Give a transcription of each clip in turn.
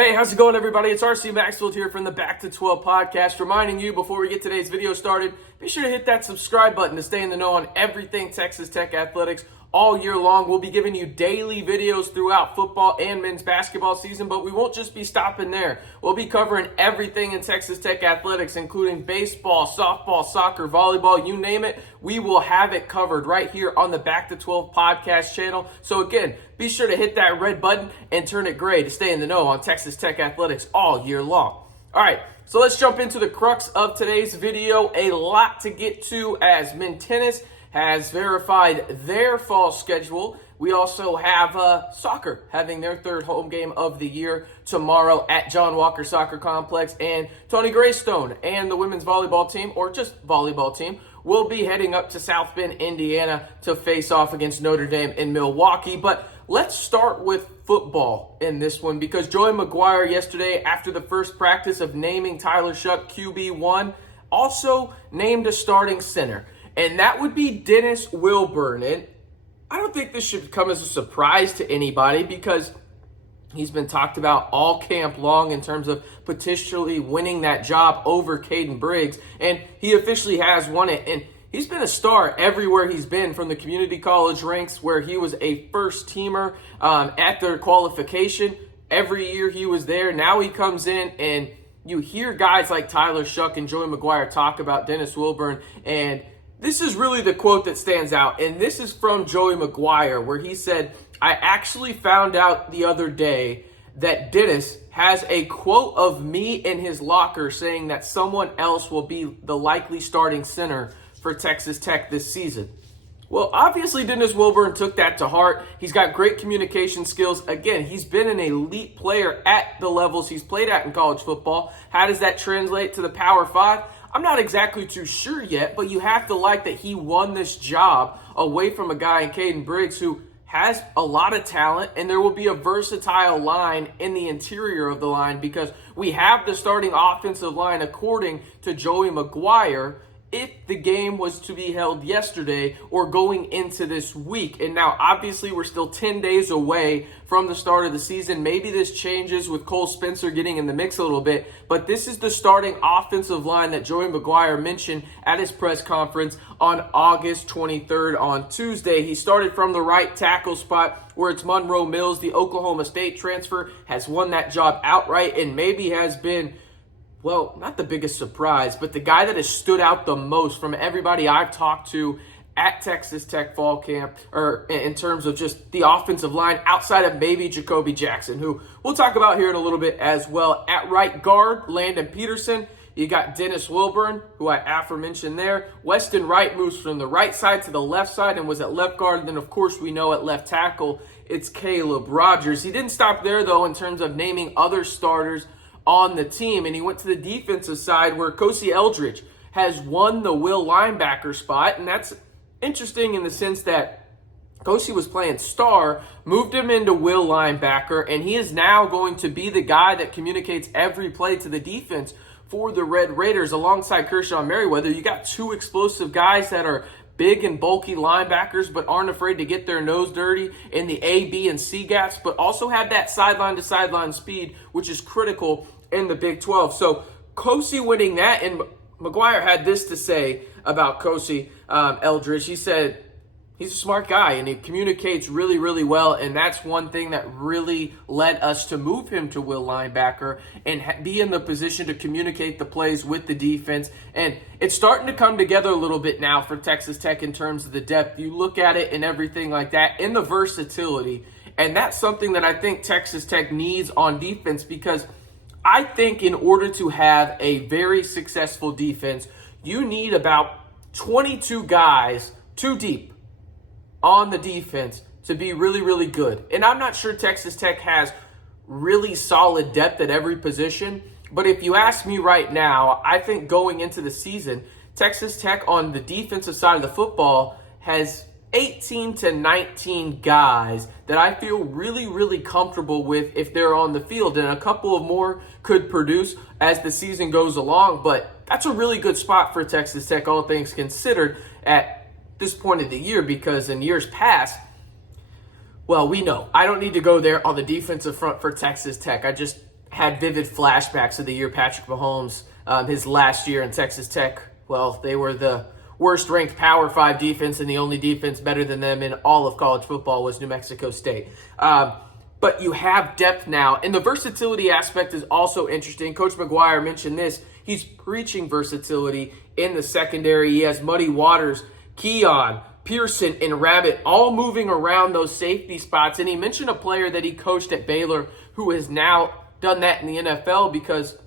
Hey, how's it going, everybody? It's RC Maxfield here from the Back to 12 podcast, reminding you before we get today's video started, be sure to hit that subscribe button to stay in the know on everything Texas Tech athletics all year long. We'll be giving you daily videos throughout football and men's basketball season, but we won't just be stopping there. We'll be covering everything in Texas Tech athletics, including baseball, softball, soccer, volleyball, you name it. We will have it covered right here on the Back to 12 podcast channel. So again, be sure to hit that red button and turn it gray to stay in the know on Texas Tech athletics all year long. All right, so let's jump into the crux of today's video. A lot to get to as men's tennis has verified their fall schedule. We also have soccer having their third home game of the year tomorrow at John Walker Soccer Complex. And Tony Greystone and the women's volleyball team, or just volleyball team, will be heading up to South Bend, Indiana to face off against Notre Dame in Milwaukee. But let's start with football in this one, because Joey McGuire yesterday, after the first practice of naming Tyler Shough QB1, also named a starting center. And that would be Dennis Wilburn. And I don't think this should come as a surprise to anybody, because he's been talked about all camp long in terms of potentially winning that job over Caden Briggs. And he officially has won it. And he's been a star everywhere he's been, from the community college ranks where he was a first teamer at their qualification. Every year he was there. Now he comes in and you hear guys like Tyler Shough and Joey McGuire talk about Dennis Wilburn, and this is really the quote that stands out, and this is from Joey McGuire, where he said, "I actually found out the other day that Dennis has a quote of me in his locker saying that someone else will be the likely starting center for Texas Tech this season." Well, obviously Dennis Wilburn took that to heart. He's got great communication skills. Again, he's been an elite player at the levels he's played at in college football. How does that translate to the Power 5? I'm not exactly too sure yet, but you have to like that he won this job away from a guy in Caden Briggs who has a lot of talent, and there will be a versatile line in the interior of the line, because we have the starting offensive line, according to Joey McGuire, if the game was to be held yesterday or going into this week. And now, obviously, we're still 10 days away from the start of the season. Maybe this changes with Cole Spencer getting in the mix a little bit, but this is the starting offensive line that Joey McGuire mentioned at his press conference on August 23rd on Tuesday. He started from the right tackle spot, where it's Monroe Mills, the Oklahoma State transfer, has won that job outright and maybe has been, well, not the biggest surprise, but the guy that has stood out the most from everybody I've talked to at Texas Tech fall camp, or in terms of just the offensive line, outside of maybe Jacoby Jackson, who we'll talk about here in a little bit as well. At right guard, Landon Peterson. You got Dennis Wilburn, who I aforementioned there. Weston Wright moves from the right side to the left side and was at left guard. And then, of course, we know at left tackle, it's Caleb Rogers. He didn't stop there, though, in terms of naming other starters on the team, and he went to the defensive side, where Kosi Eldridge has won the will linebacker spot. And that's interesting in the sense that Kosi was playing star, moved him into will linebacker, and he is now going to be the guy that communicates every play to the defense for the Red Raiders alongside Kershawn Merriweather. You got two explosive guys that are big and bulky linebackers, but aren't afraid to get their nose dirty in the A, B, and C gaps, but also have that sideline-to-sideline speed, which is critical in the Big 12. So Kosi winning that, and McGuire had this to say about Kosi Eldridge. He said he's a smart guy, and he communicates really, really well, and that's one thing that really led us to move him to will linebacker and be in the position to communicate the plays with the defense. And it's starting to come together a little bit now for Texas Tech in terms of the depth. You look at it and everything like that, and the versatility, and that's something that I think Texas Tech needs on defense, because I think in order to have a very successful defense, you need about 22 guys too deep on the defense to be really, really good. And I'm not sure Texas Tech has really solid depth at every position, but if you ask me right now, I think going into the season, Texas Tech on the defensive side of the football has 18 to 19 guys that I feel really, really comfortable with if they're on the field. And a couple of more could produce as the season goes along. But that's a really good spot for Texas Tech, all things considered, at this point of the year, because in years past, well, we know. I don't need to go there on the defensive front for Texas Tech. I just had vivid flashbacks of the year Patrick Mahomes, his last year in Texas Tech. Well, they were the worst-ranked Power 5 defense, and the only defense better than them in all of college football was New Mexico State. But you have depth now, and the versatility aspect is also interesting. Coach McGuire mentioned this. He's preaching versatility in the secondary. He has Muddy Waters, Keyon, Pearson, and Rabbit all moving around those safety spots. And he mentioned a player that he coached at Baylor who has now done that in the NFL because,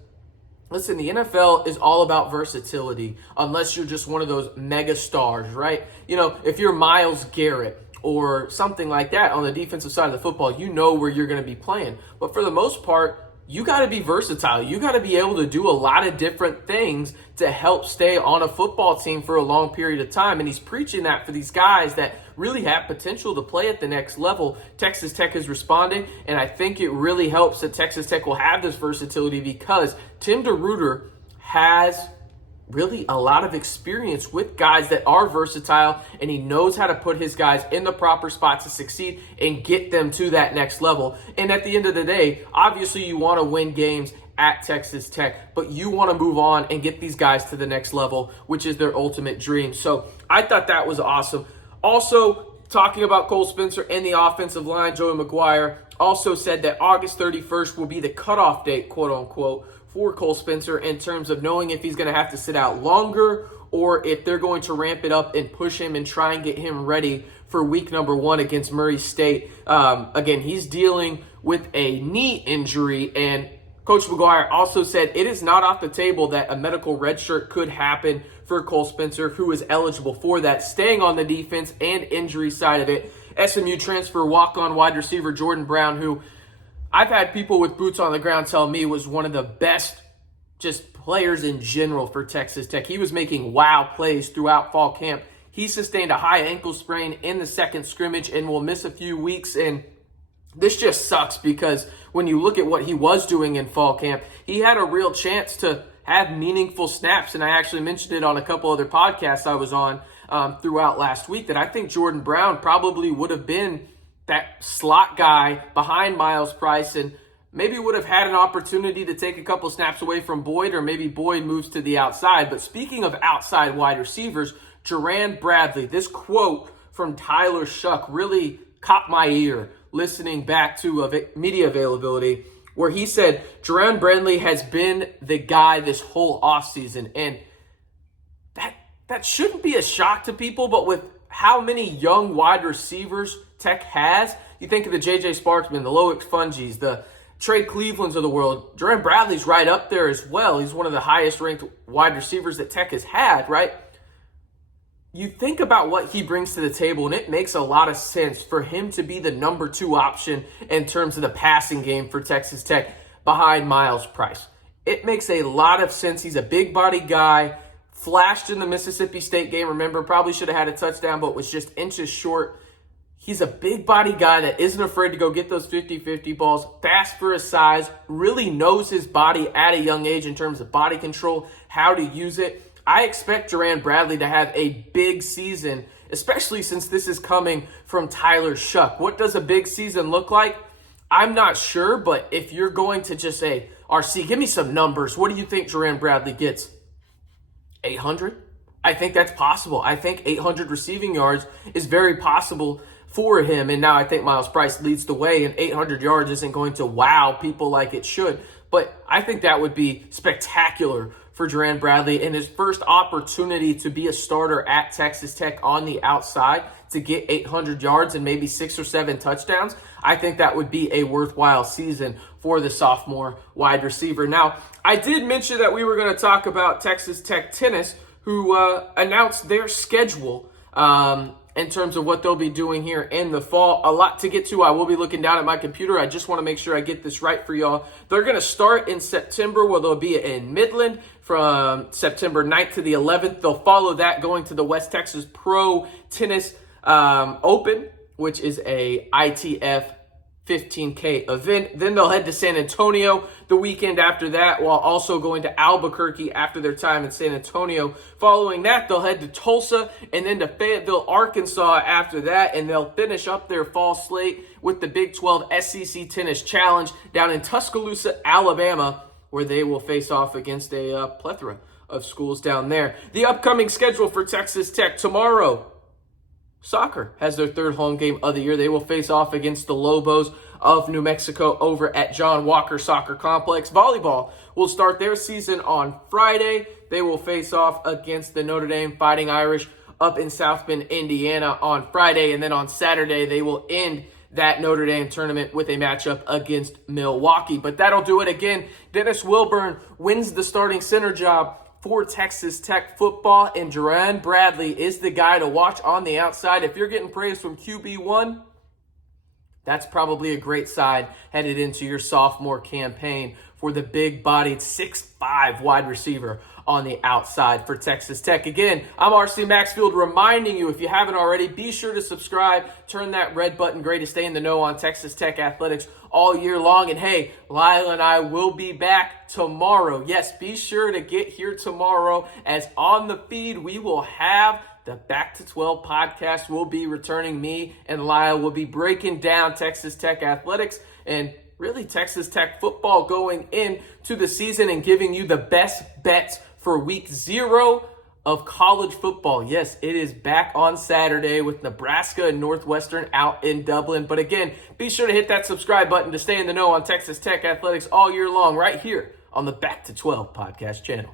listen, the NFL is all about versatility unless you're just one of those mega stars, right? You know, if you're Myles Garrett or something like that on the defensive side of the football, you know where you're going to be playing. But for the most part, you got to be versatile. You got to be able to do a lot of different things to help stay on a football team for a long period of time. And he's preaching that for these guys that really have potential to play at the next level. Texas Tech is responding, and I think it really helps that Texas Tech will have this versatility because Tim DeRuyter has really a lot of experience with guys that are versatile, and he knows how to put his guys in the proper spot to succeed and get them to that next level. And at the end of the day, obviously you want to win games at Texas Tech, but you want to move on and get these guys to the next level, which is their ultimate dream. So I thought that was awesome. Also, talking about Cole Spencer and the offensive line, Joey McGuire also said that August 31st will be the cutoff date, quote unquote, for Cole Spencer in terms of knowing if he's going to have to sit out longer or if they're going to ramp it up and push him and try and get him ready for week number 1 against Murray State. Again, he's dealing with a knee injury, and Coach McGuire also said it is not off the table that a medical redshirt could happen for Cole Spencer, who is eligible for that, staying on the defense and injury side of it. SMU transfer walk-on wide receiver Jordan Brown, who I've had people with boots on the ground tell me was one of the best just players in general for Texas Tech. He was making wow plays throughout fall camp. He sustained a high ankle sprain in the second scrimmage and will miss a few weeks. And this just sucks because when you look at what he was doing in fall camp, he had a real chance to have meaningful snaps. And I actually mentioned it on a couple other podcasts I was on throughout last week that I think Jordan Brown probably would have been that slot guy behind Miles Price and maybe would have had an opportunity to take a couple snaps away from Boyd, or maybe Boyd moves to the outside. But speaking of outside wide receivers, Jerand Bradley, this quote from Tyler Shough really caught my ear listening back to media availability, where he said Jerand Bradley has been the guy this whole offseason. And that shouldn't be a shock to people, but with how many young wide receivers Tech has, you think of the J.J. Sparksman, the Loic Fungis, the Trey Clevelands of the world. Jerand Bradley's right up there as well. He's one of the highest ranked wide receivers that Tech has had, right? You think about what he brings to the table, and it makes a lot of sense for him to be the number 2 option in terms of the passing game for Texas Tech behind Miles Price. It makes a lot of sense. He's a big body guy, flashed in the Mississippi State game. Remember, probably should have had a touchdown, but was just inches short. He's a big body guy that isn't afraid to go get those 50-50 balls, fast for his size, really knows his body at a young age in terms of body control, how to use it. I expect Jerand Bradley to have a big season, especially since this is coming from Tyler Shough. What does a big season look like? I'm not sure, but if you're going to just say, RC, give me some numbers, what do you think Jerand Bradley gets? 800? I think that's possible. I think 800 receiving yards is very possible for him. And now I think Miles Price leads the way, and 800 yards isn't going to wow people like it should. But I think that would be spectacular for Jerand Bradley in his first opportunity to be a starter at Texas Tech on the outside to get 800 yards and maybe 6 or 7 touchdowns. I think that would be a worthwhile season for the sophomore wide receiver. Now, I did mention that we were going to talk about Texas Tech tennis, who announced their schedule in terms of what they'll be doing here in the fall. A lot to get to. I will be looking down at my computer. I just want to make sure I get this right for y'all. They're going to start in September, where they'll be in Midland from September 9th to the 11th. They'll follow that going to the West Texas Pro Tennis Open, which is a ITF 15K event. Then they'll head to San Antonio the weekend after that, while also going to Albuquerque after their time in San Antonio. Following that, they'll head to Tulsa and then to Fayetteville, Arkansas after that, and they'll finish up their fall slate with the Big 12 SEC Tennis Challenge down in Tuscaloosa, Alabama, where they will face off against a plethora of schools down there. The upcoming schedule for Texas Tech tomorrow: soccer has their third home game of the year. They will face off against the Lobos of New Mexico over at John Walker Soccer Complex. Volleyball will start their season on Friday. They will face off against the Notre Dame Fighting Irish up in South Bend, Indiana on Friday. And then on Saturday, they will end that Notre Dame tournament with a matchup against Milwaukee. But that'll do it again. Dennis Wilburn wins the starting center job for Texas Tech football, and Jerand Bradley is the guy to watch on the outside. If you're getting praise from QB1, that's probably a great side headed into your sophomore campaign for the big-bodied 6'5" wide receiver on the outside for Texas Tech. Again, I'm RC Maxfield reminding you, if you haven't already, be sure to subscribe. Turn that red button gray to stay in the know on Texas Tech athletics all year long. And hey, Lyle and I will be back tomorrow. Yes, be sure to get here tomorrow, as on the feed we will have the Back to 12 podcast. Will be returning. Me and Lyle will be breaking down Texas Tech athletics and really Texas Tech football going into the season, and giving you the best bets for week 0 of college football. Yes, it is back on Saturday with Nebraska and Northwestern out in Dublin. But again, be sure to hit that subscribe button to stay in the know on Texas Tech athletics all year long right here on the Back to 12 podcast channel.